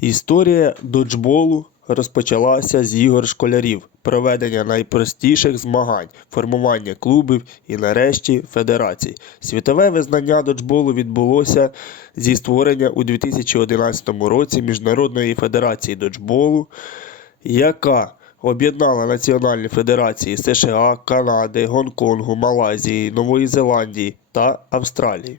Історія доджболу розпочалася з ігор школярів, проведення найпростіших змагань, формування клубів і нарешті федерацій. Світове визнання доджболу відбулося зі створення у 2011 році Міжнародної федерації доджболу, яка об'єднала національні федерації США, Канади, Гонконгу, Малайзії, Нової Зеландії та Австралії.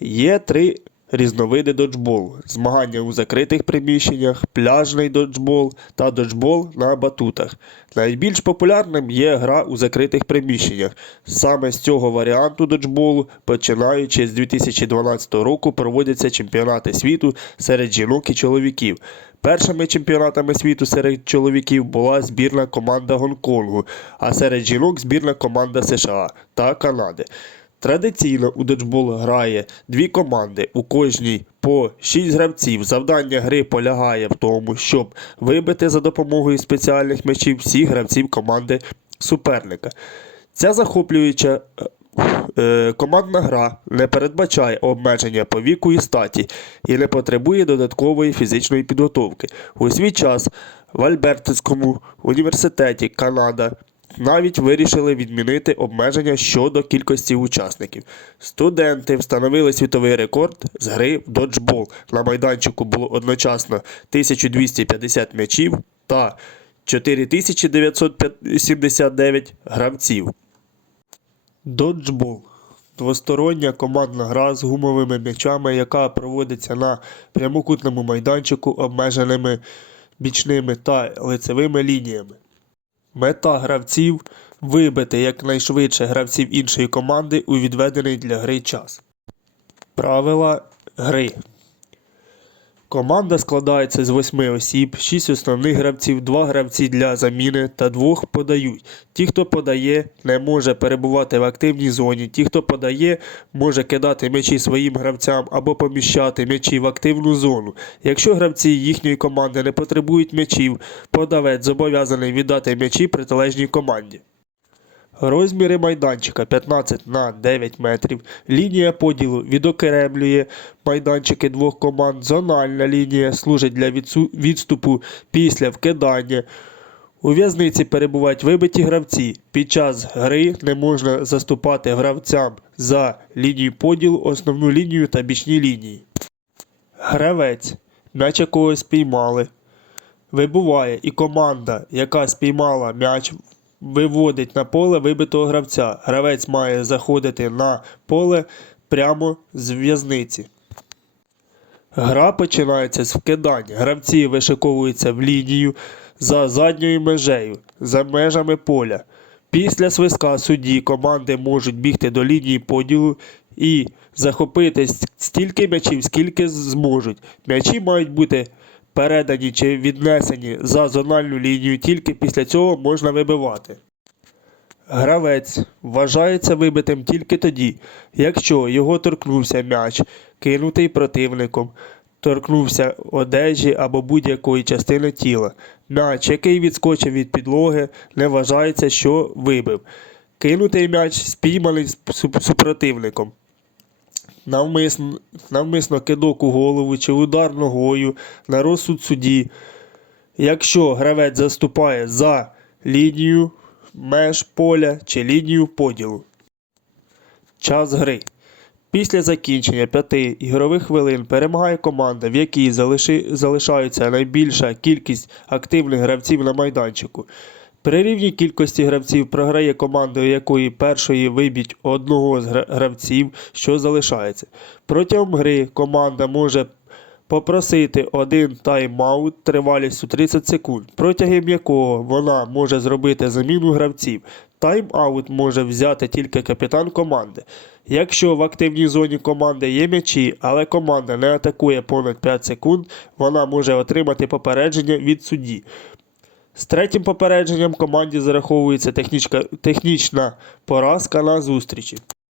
Є три різновиди доджболу: змагання у закритих приміщеннях, пляжний доджбол та доджбол на батутах. Найбільш популярним є гра у закритих приміщеннях. Саме з цього варіанту доджболу, починаючи з 2012 року, проводяться чемпіонати світу серед жінок і чоловіків. Першими чемпіонатами світу серед чоловіків була збірна команда Гонконгу, а серед жінок збірна команда США та Канади. Традиційно у доджбол грає дві команди, у кожній по 6 гравців. Завдання гри полягає в тому, щоб вибити за допомогою спеціальних м'ячів всіх гравців команди суперника. Ця захоплююча е, командна гра не передбачає обмеження по віку і статі і не потребує додаткової фізичної підготовки. У свій час в Альбертському університеті Канада навіть вирішили відмінити обмеження щодо кількості учасників. Студенти встановили світовий рекорд з гри в доджбол. На майданчику було одночасно 1250 м'ячів та 4979 гравців. Доджбол двостороння командна гра з гумовими м'ячами, яка проводиться на прямокутному майданчику обмеженими бічними та лицевими лініями. Мета гравців вибити якнайшвидше гравців іншої команди у відведений для гри час. Правила гри. Команда складається з восьми осіб, 6 основних гравців, 2 гравці для заміни та двох подають. Ті, хто подає, не може перебувати в активній зоні. Ті, хто подає, може кидати м'ячі своїм гравцям або поміщати м'ячі в активну зону. Якщо гравці їхньої команди не потребують м'ячів, подавець зобов'язаний віддати м'ячі протилежній команді. Розміри майданчика 15 на 9 метрів. Лінія поділу відокремлює майданчики двох команд. Зональна лінія служить для відступу після вкидання. У в'язниці перебувають вибиті гравці. Під час гри не можна заступати гравцям за лінію поділу, основну лінію та бічні лінії. Гравець, м'яч якого спіймали. Вибуває і команда, яка спіймала м'яч, виводить на поле вибитого гравця. Гравець має заходити на поле прямо з в'язниці. Гра починається з вкидання. Гравці вишиковуються в лінію за задньою межею, за межами поля. Після свистка судді команди можуть бігти до лінії поділу і захопити стільки м'ячів, скільки зможуть. М'ячі мають бути передані чи віднесені за зональну лінію, тільки після цього можна вибивати. Гравець вважається вибитим тільки тоді, якщо його торкнувся м'яч, кинутий противником, торкнувся одежі або будь-якої частини тіла. М'яч, який відскочив від підлоги, не вважається, що вибив. Кинутий м'яч спійманий супротивником. Навмисно, навмисно кидок у голову чи удар ногою на розсуд судді. Якщо гравець заступає за лінію меж поля чи лінію поділу. Час гри. Після закінчення п'яти ігрових хвилин перемагає команда, в якій залиши, залишається найбільша кількість активних гравців на майданчику. При рівній кількості гравців програє команда, у якої першої вибіть одного з гравців, що залишається. Протягом гри команда може попросити один тайм-аут тривалістю 30 секунд, протягом якого вона може зробити заміну гравців. Тайм-аут може взяти тільки капітан команди. Якщо в активній зоні команди є м'ячі, але команда не атакує понад 5 секунд, вона може отримати попередження від судді. З третім попередженням команді зараховується технічна поразка на зустрічі.